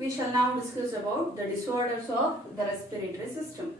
we shall now discuss about the disorders of the respiratory system.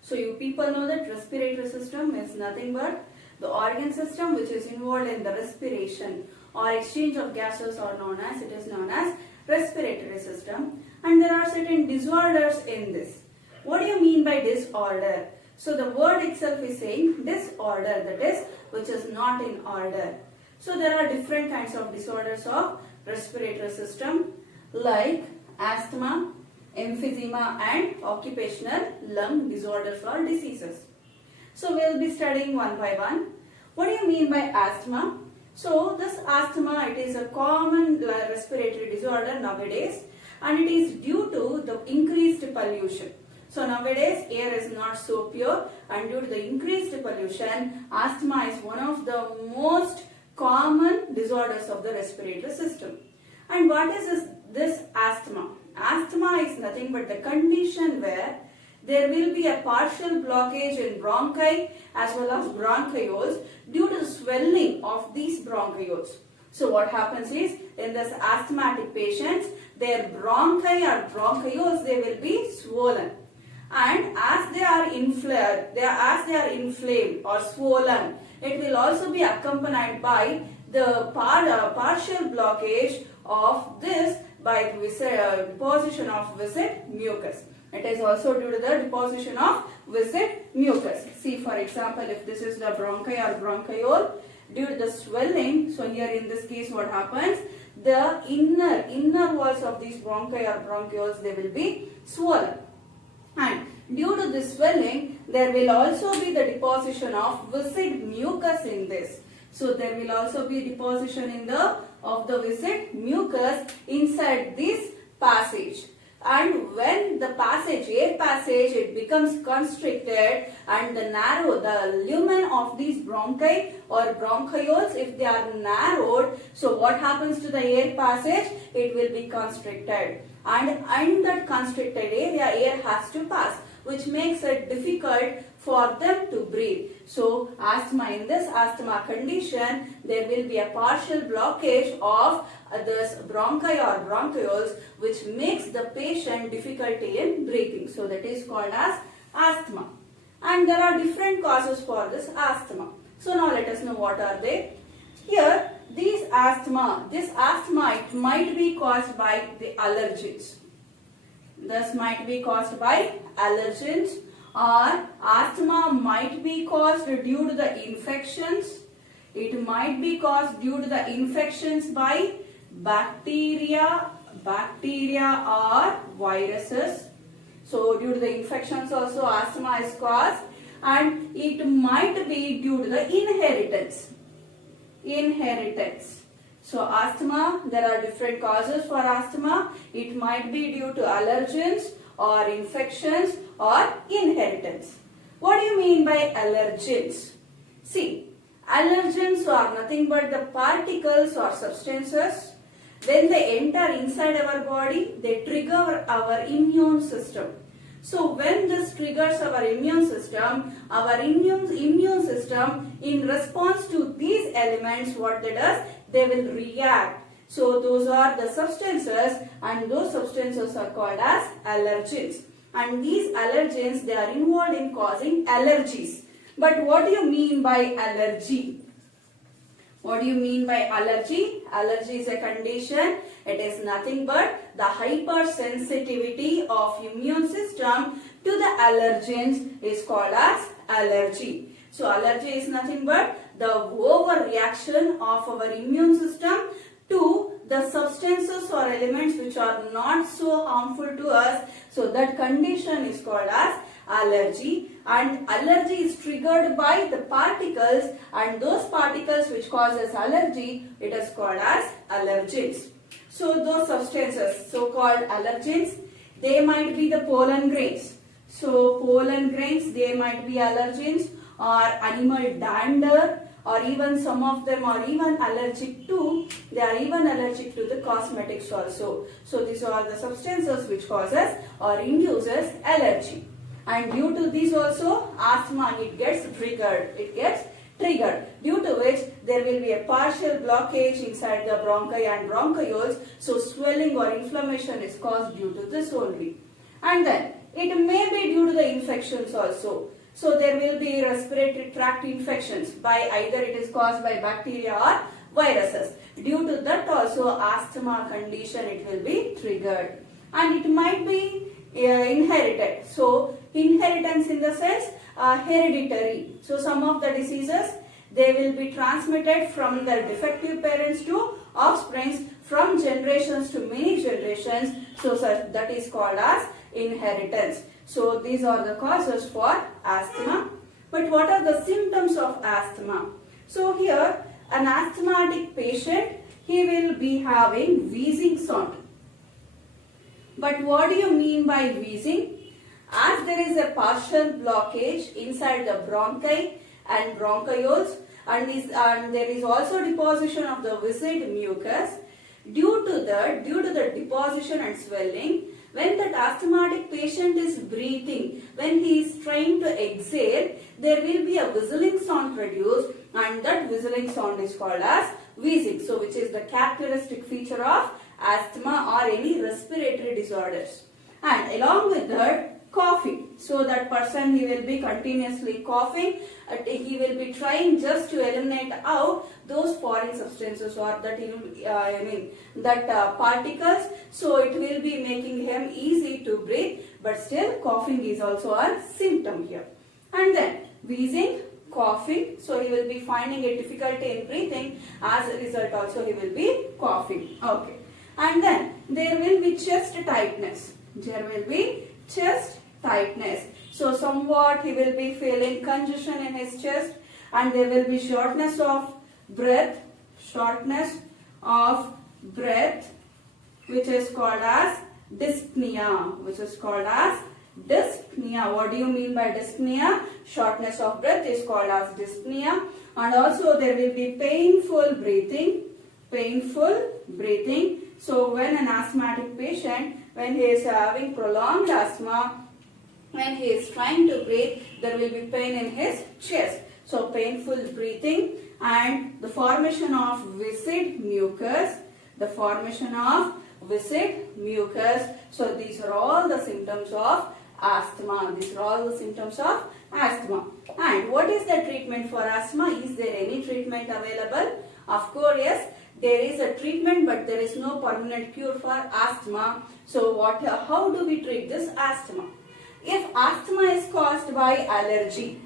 So you people know that respiratory system is nothing but the organ system which is involved in the respiration or exchange of gases, or it is known as respiratory system, and there are certain disorders in this. What do you mean by disorder? So the word itself is saying disorder, that is which is not in order. So there are different kinds of disorders of respiratory system like asthma, emphysema and occupational lung disorders or diseases. So we will be studying one by one. What do you mean by asthma? So this asthma, it is a common respiratory disorder nowadays, and it is due to the increased pollution. So nowadays air is not so pure, and due to the increased pollution, asthma is one of the most common disorders of the respiratory system. And what is this asthma? Asthma is nothing but the condition where there will be a partial blockage in bronchi as well as bronchioles due to the swelling of these bronchioles. So what happens is, in this asthmatic patients, their bronchi or bronchioles, they will be swollen. And as they are inflamed or swollen, it will also be accompanied by the partial blockage of this by deposition of viscid mucus. It is also due to the deposition of viscid mucus. See, for example, if this is the bronchi or bronchiole, due to the swelling, so here in this case what happens, the inner walls of these bronchi or bronchioles, they will be swollen. And due to this swelling, there will also be the deposition of viscid mucus in this. So there will also be deposition of the viscid mucus inside this passage. And when the air passage, it becomes constricted, and the lumen of these bronchi or bronchioles, if they are narrowed, so what happens to the air passage? It will be constricted, and in that constricted area, air has to pass, which makes it difficult for them to breathe. So asthma, in this asthma condition, there will be a partial blockage of this bronchi or bronchioles, which makes the patient difficulty in breathing. So that is called as asthma. And there are different causes for this asthma. So now let us know what are they. Here, this asthma, it might be caused by the allergens. This might be caused by allergens, or asthma might be caused due to the infections. It might be caused due to the infections by bacteria or viruses. So due to the infections also asthma is caused, and it might be due to the inheritance. So asthma, there are different causes for asthma. It might be due to allergens or infections or inheritance. What do you mean by allergens? See, allergens are nothing but the particles or substances. When they enter inside our body, they trigger our immune system. So when this triggers our immune system, in response to these elements, what they does? They will react. So those are the substances, and those substances are called as allergens. And these allergens, they are involved in causing allergies. But what do you mean by allergy? What do you mean by allergy? Allergy is a condition. It is nothing but the hypersensitivity of immune system to the allergens is called as allergy. So allergy is nothing but the overreaction of our immune system to the substances or elements which are not so harmful to us. So that condition is called as allergy, and allergy is triggered by the particles, and those particles which causes allergy, it is called as allergens. So those substances, so called allergens, they might be the pollen grains. So pollen grains, they might be allergens, or animal dander, or even some of them are even allergic to, they are even allergic to the cosmetics also. So these are the substances which causes or induces allergy. And due to this also, asthma, it gets triggered, due to which there will be a partial blockage inside the bronchi and bronchioles. So swelling or inflammation is caused due to this only. And then it may be due to the infections also. So there will be respiratory tract infections by either it is caused by bacteria or viruses. Due to that also asthma condition it will be triggered. And it might be inherited. So inheritance in the sense hereditary. So some of the diseases they will be transmitted from their defective parents to offsprings from generations to many generations. So that is called as inheritance. So these are the causes for asthma. But what are the symptoms of asthma? So here an asthmatic patient, he will be having wheezing sound. But what do you mean by wheezing? As there is a partial blockage inside the bronchi and bronchioles, and there is also deposition of the viscid mucus. Due to the deposition and swelling, when that asthmatic patient is breathing, when he is trying to exhale, there will be a whistling sound produced, and that whistling sound is called as wheezing. So which is the characteristic feature of asthma or any respiratory disorders. And along with that, coughing. So that person, he will be continuously coughing. He will be trying just to eliminate out those foreign substances or that particles. So it will be making him easy to breathe. But still coughing is also a symptom here. And then wheezing, coughing. So he will be finding a difficulty in breathing. As a result also he will be coughing. Okay. And then there will be chest tightness. There will be chest tightness. So somewhat he will be feeling congestion in his chest, and there will be shortness of breath, which is called as dyspnea, What do you mean by dyspnea? Shortness of breath is called as dyspnea. And also there will be painful breathing. So when an asthmatic patient, when he is having prolonged asthma, when he is trying to breathe, there will be pain in his chest. So painful breathing and the formation of viscid mucus. So these are all the symptoms of asthma. And what is the treatment for asthma? Is there any treatment available? Of course, yes. There is a treatment, but there is no permanent cure for asthma. So how do we treat this asthma? If asthma is caused by allergy,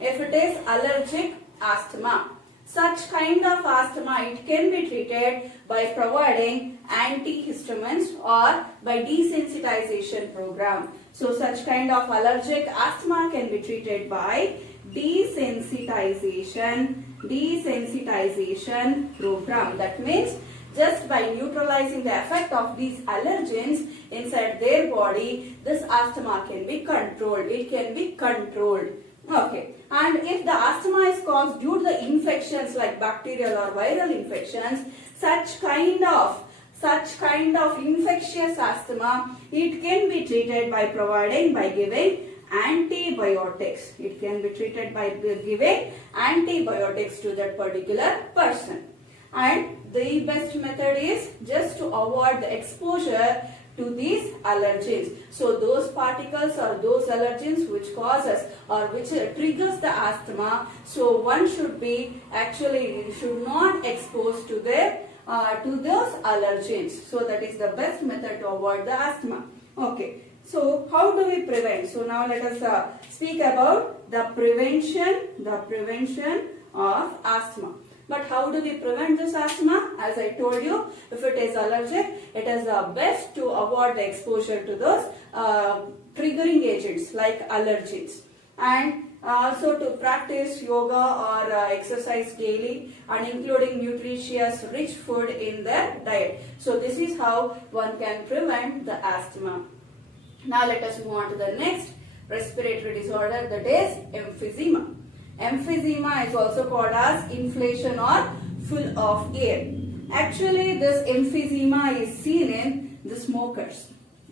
if it is allergic asthma, such kind of asthma, it can be treated by providing antihistamines or by desensitization program. So such kind of allergic asthma can be treated by desensitization program. That means just by neutralizing the effect of these allergens inside their body, this asthma can be controlled. Okay. And if the asthma is caused due to the infections like bacterial or viral infections, such kind of infectious asthma, it can be treated by giving antibiotics. It can be treated by giving antibiotics to that particular person. And the best method is just to avoid the exposure to these allergens. So those particles or those allergens which causes or which triggers the asthma, so one should not expose to those allergens. So that is the best method to avoid the asthma. Okay. So how do we prevent? So now let us speak about the prevention of asthma. But how do we prevent this asthma? As I told you, if it is allergic, it is best to avoid the exposure to those triggering agents like allergens. And also to practice yoga or exercise daily, and including nutritious rich food in their diet. So this is how one can prevent the asthma. Now let us move on to the next respiratory disorder, that is emphysema. Emphysema is also called as inflation or full of air. Actually, this emphysema is seen in the smokers.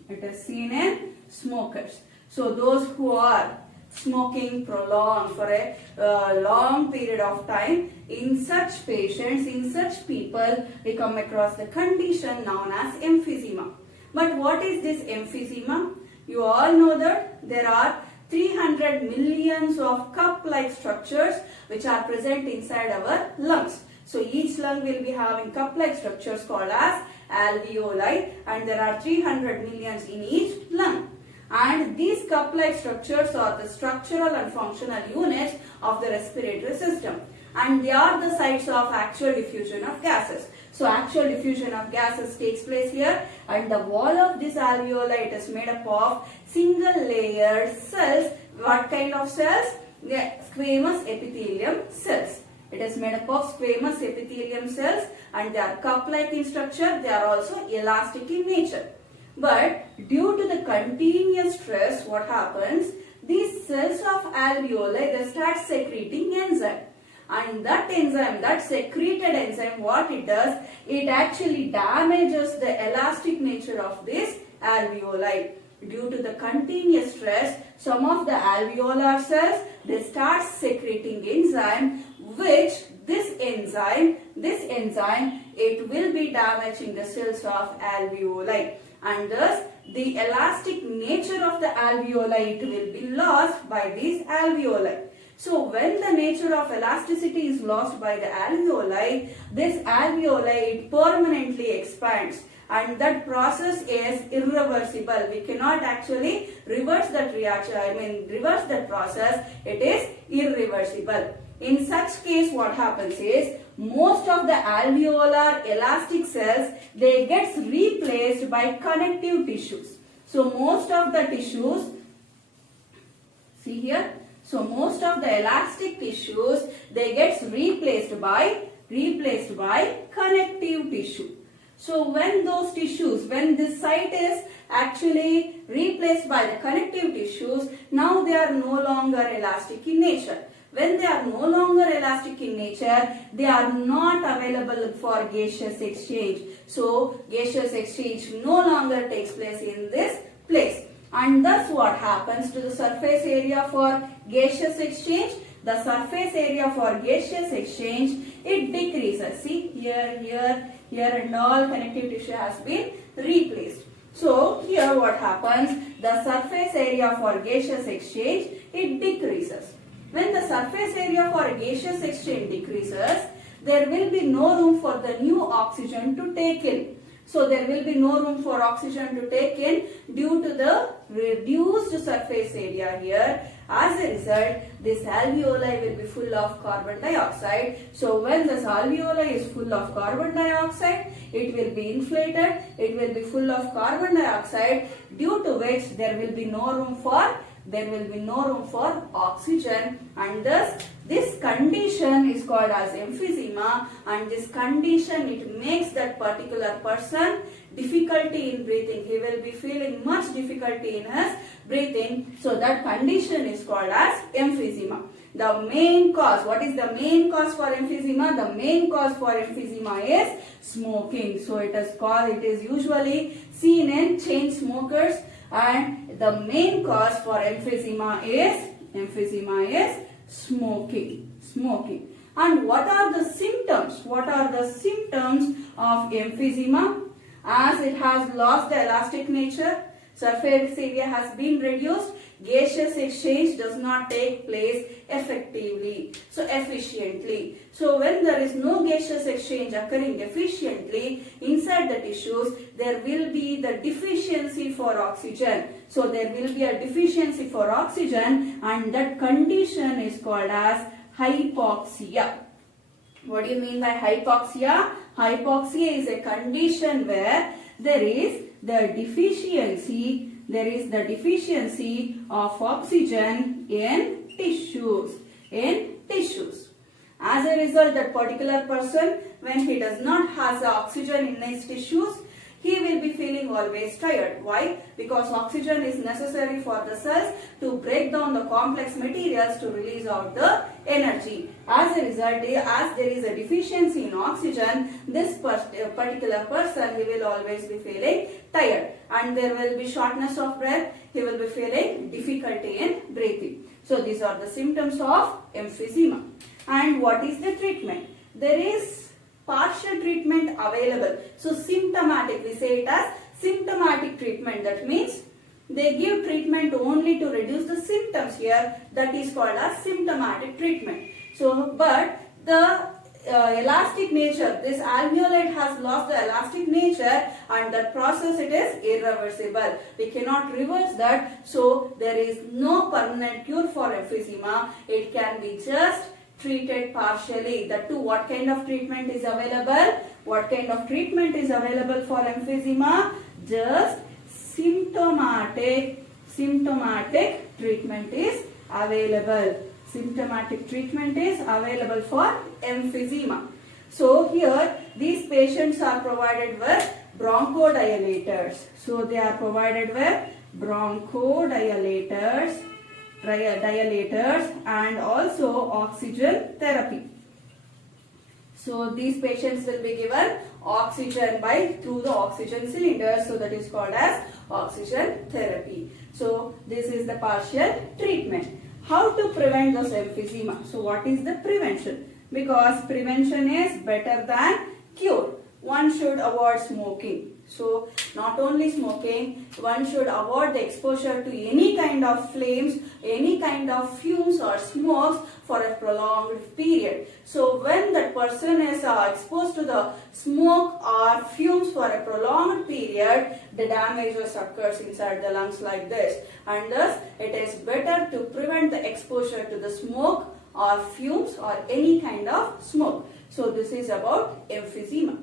It is seen in smokers. So those who are smoking prolonged for a long period of time, in such patients, in such people, we come across the condition known as emphysema. But what is this emphysema? You all know that there are 300 millions of cup-like structures which are present inside our lungs. So each lung will be having cup-like structures called as alveoli, and there are 300 millions in each lung. And these cup-like structures are the structural and functional units of the respiratory system, and they are the sites of actual diffusion of gases. So actual diffusion of gases takes place here, and the wall of this alveoli, it is made up of single layer cells. What kind of cells? The squamous epithelium cells. It is made up of squamous epithelium cells, and they are cup-like in structure. They are also elastic in nature. But due to the continuous stress, what happens? These cells of alveoli, they start secreting enzyme. And that enzyme, that secreted enzyme, what it does? It actually damages the elastic nature of this alveoli. Due to the continuous stress, some of the alveolar cells, they start secreting enzyme, which this enzyme, it will be damaging the cells of alveoli. And thus, the elastic nature of the alveoli, it will be lost by these alveoli. So when the nature of elasticity is lost by the alveoli, this alveoli, it permanently expands, and that process is irreversible. We cannot actually reverse that reaction, reverse that process. It is irreversible. In such case, what happens is, most of the alveolar elastic cells, they get replaced by connective tissues. So most of the tissues, see here, so most of the elastic tissues, they get replaced by connective tissue. So when those tissues, when this site is actually replaced by the connective tissues, now they are no longer elastic in nature. When they are no longer elastic in nature, they are not available for gaseous exchange. So gaseous exchange no longer takes place in this place. And thus what happens to the surface area for gaseous exchange? The surface area for gaseous exchange, it decreases. See, here and all connective tissue has been replaced. So here what happens? The surface area for gaseous exchange, it decreases. When the surface area for gaseous exchange decreases, there will be no room for the new oxygen to take in. So there will be no room for oxygen to take in due to the reduced surface area here. As a result, this alveoli will be full of carbon dioxide. So when this alveoli is full of carbon dioxide, it will be inflated. It will be full of carbon dioxide, due to which there will be no room for oxygen, and thus this condition is called as emphysema, and this condition, it makes that particular person difficulty in breathing. He will be feeling much difficulty in his breathing. So that condition is called as emphysema. The main cause, what is the main cause for emphysema? The main cause for emphysema is smoking. So it is usually seen in chain smokers, and the main cause for emphysema is smoking. And what are the symptoms? What are the symptoms of emphysema? As it has lost the elastic nature, surface area has been reduced, gaseous exchange does not take place effectively, efficiently. So when there is no gaseous exchange occurring efficiently inside the tissues, there will be the deficiency for oxygen. So there will be a deficiency for oxygen, and that condition is called as hypoxia. What do you mean by hypoxia? Hypoxia is a condition where there is the deficiency of oxygen in tissues. As a result, that particular person, when he does not have the oxygen in his tissues, he will be feeling always tired. Why? Because oxygen is necessary for the cells to break down the complex materials to release out the energy. As a result, as there is a deficiency in oxygen, this particular person, he will always be feeling tired. And and there will be shortness of breath. He will be feeling difficulty in breathing. So these are the symptoms of emphysema. And what is the treatment? There is partial treatment available. So symptomatic, we say it as symptomatic treatment. That means they give treatment only to reduce the symptoms here. That is called as symptomatic treatment. So, but the elastic nature, this alveolate has lost the elastic nature, and that process, it is irreversible. We cannot reverse that. So there is no permanent cure for emphysema. It can be just treated partially. That too, what kind of treatment is available? What kind of treatment is available for emphysema? Just symptomatic treatment is available. Symptomatic treatment is available for emphysema. So here these patients are provided with bronchodilators. So they are provided with bronchodilators and also oxygen therapy. So these patients will be given oxygen through the oxygen cylinder. So that is called as oxygen therapy. So this is the partial treatment. How to prevent this emphysema? So what is the prevention? Because prevention is better than cure. One should avoid smoking. So not only smoking, one should avoid the exposure to any kind of flames, any kind of fumes or smokes for a prolonged period. So when that person is exposed to the smoke or fumes for a prolonged period, the damage occurs inside the lungs like this, and thus it is better to prevent the exposure to the smoke or fumes or any kind of smoke. So this is about emphysema.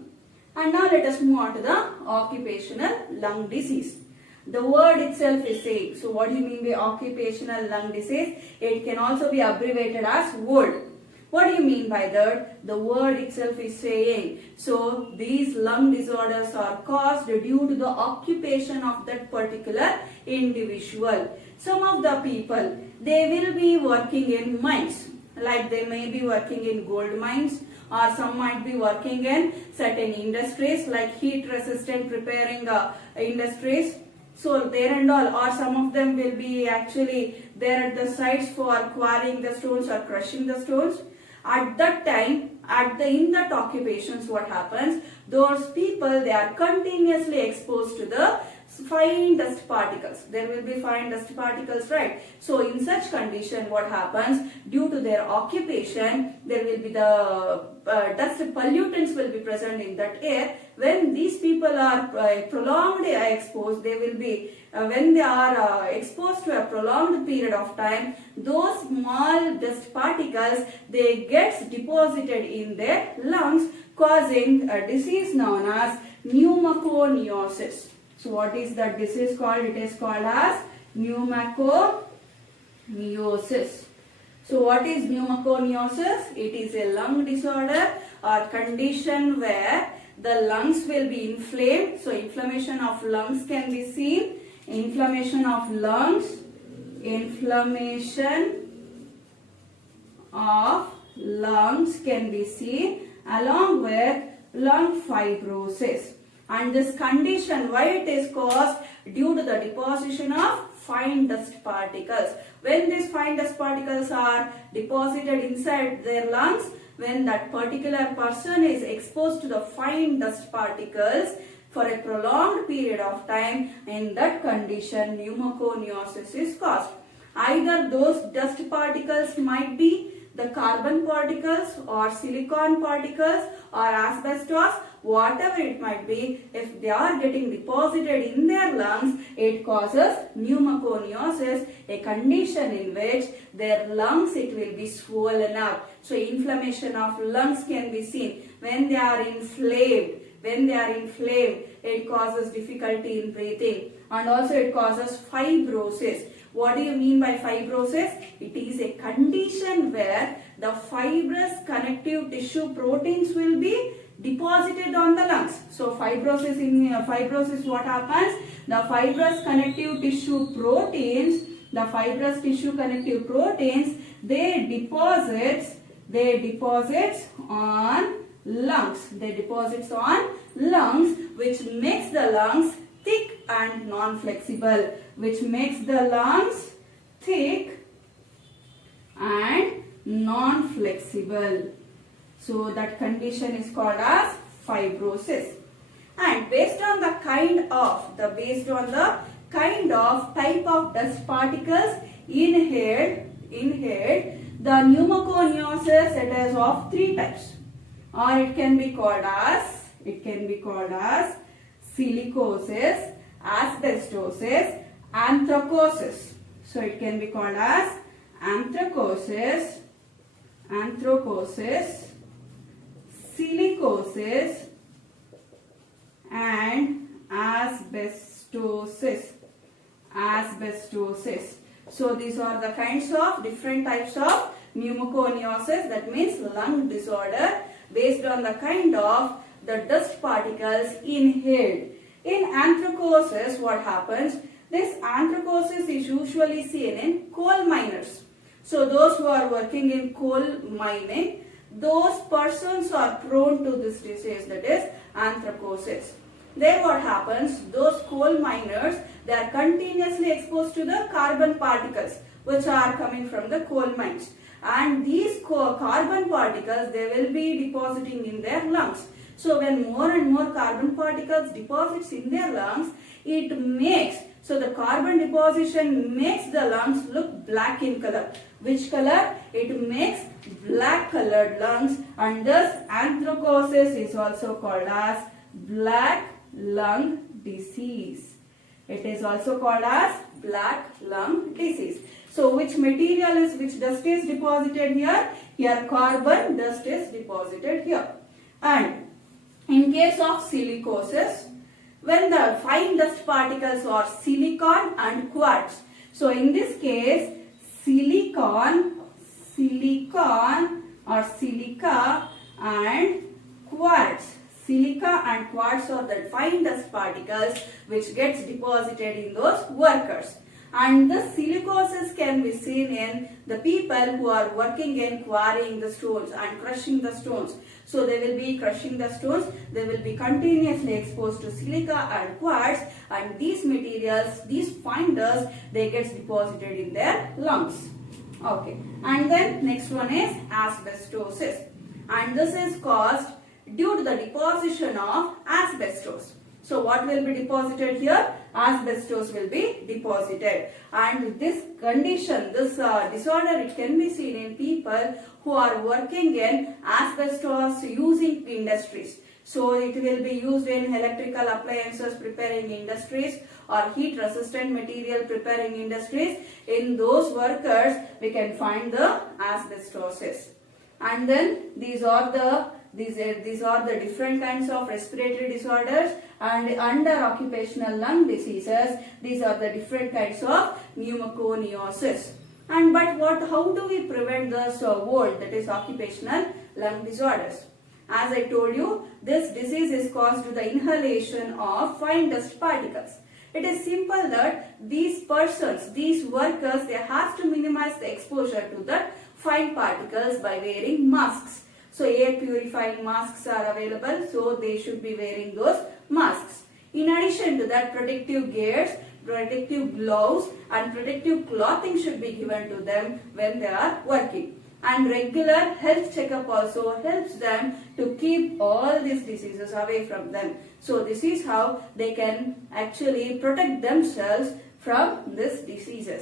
And now let us move on to the occupational lung disease. The word itself is saying. So what do you mean by occupational lung disease? It can also be abbreviated as WOLD. What do you mean by that? The word itself is saying. So these lung disorders are caused due to the occupation of that particular individual. Some of the people, they will be working in mines. Like they may be working in gold mines, or some might be working in certain industries like heat resistant preparing industries. So there and all, or some of them will be actually there at the sites for quarrying the stones or crushing the stones. At that time, in that occupations, what happens? Those people, they are continuously exposed to the fine dust particles. There will be fine dust particles, right? So in such condition, what happens? Due to their occupation, there will be the dust pollutants will be present in that air. When these people are prolonged exposed, they will be when they are exposed to a prolonged period of time, those small dust particles, they get deposited in their lungs, causing a disease known as pneumoconiosis. So what is that disease called? It is called as pneumoconiosis. So what is pneumoconiosis? It is a lung disorder or condition where the lungs will be inflamed. So inflammation of lungs can be seen. Inflammation of lungs can be seen along with lung fibrosis. And this condition, why it is caused? Due to the deposition of fine dust particles. When these fine dust particles are deposited inside their lungs, when that particular person is exposed to the fine dust particles for a prolonged period of time, in that condition pneumoconiosis is caused. Either those dust particles might be the carbon particles or silicon particles or asbestos, whatever it might be, if they are getting deposited in their lungs, it causes pneumoconiosis, a condition in which their lungs, it will be swollen up. So inflammation of lungs can be seen. When they are inflamed, it causes difficulty in breathing, and also it causes fibrosis. What do you mean by fibrosis? It is a condition where the fibrous connective tissue proteins will be deposited on the lungs. So fibrosis, what happens? The fibrous connective tissue proteins, they deposits on lungs. Which makes the lungs thick and non-flexible, which makes the lungs thick and non-flexible. So that condition is called as fibrosis. And based on the type of dust particles inhaled, the pneumoconiosis, it is of 3 types, or it can be called as silicosis, asbestosis, anthracosis. So it can be called as anthracosis, silicosis, and asbestosis. So these are the different types of pneumoconiosis, that means lung disorder based on the kind of the dust particles inhaled. In anthracosis, what happens? This anthracosis is usually seen in coal miners. So those who are working in coal mining, those persons are prone to this disease, that is anthracosis. There what happens, those coal miners, they are continuously exposed to the carbon particles which are coming from the coal mines. And these carbon particles, they will be depositing in their lungs. So when more and more carbon particles deposits in their lungs, so the carbon deposition makes the lungs look black in color. Which color? It makes black colored lungs, and thus anthracosis is also called as black lung disease. It is also called as black lung disease. So which dust is deposited here? Here carbon dust is deposited here. And in case of silicosis, when the fine dust particles are silicon and quartz. So in this case, silicon or silica and quartz. Silica and quartz are the fine dust particles which gets deposited in those workers. And the silicosis can be seen in the people who are working in quarrying the stones and crushing the stones. So they will be crushing the stones, they will be continuously exposed to silica and quartz, and these materials, these fine dust, they get deposited in their lungs. Okay, and then next one is asbestosis, and this is caused due to the deposition of asbestos. So what will be deposited here? Asbestos will be deposited, and this condition, this disorder, it can be seen in people who are working in asbestos using industries. So it will be used in electrical appliances preparing industries or heat resistant material preparing industries. In those workers, we can find the asbestosis. And then these are the different kinds of respiratory disorders, and under occupational lung diseases, these are the different kinds of pneumoconiosis. And how do we prevent this that is occupational lung disorders? As I told you, this disease is caused to the inhalation of fine dust particles. It is simple that these persons, these workers, they have to minimize the exposure to the fine particles by wearing masks. So air purifying masks are available, so they should be wearing those masks. In addition to that, protective gears, protective gloves and protective clothing should be given to them when they are working. And regular health checkup also helps them to keep all these diseases away from them. So this is how they can actually protect themselves from these diseases.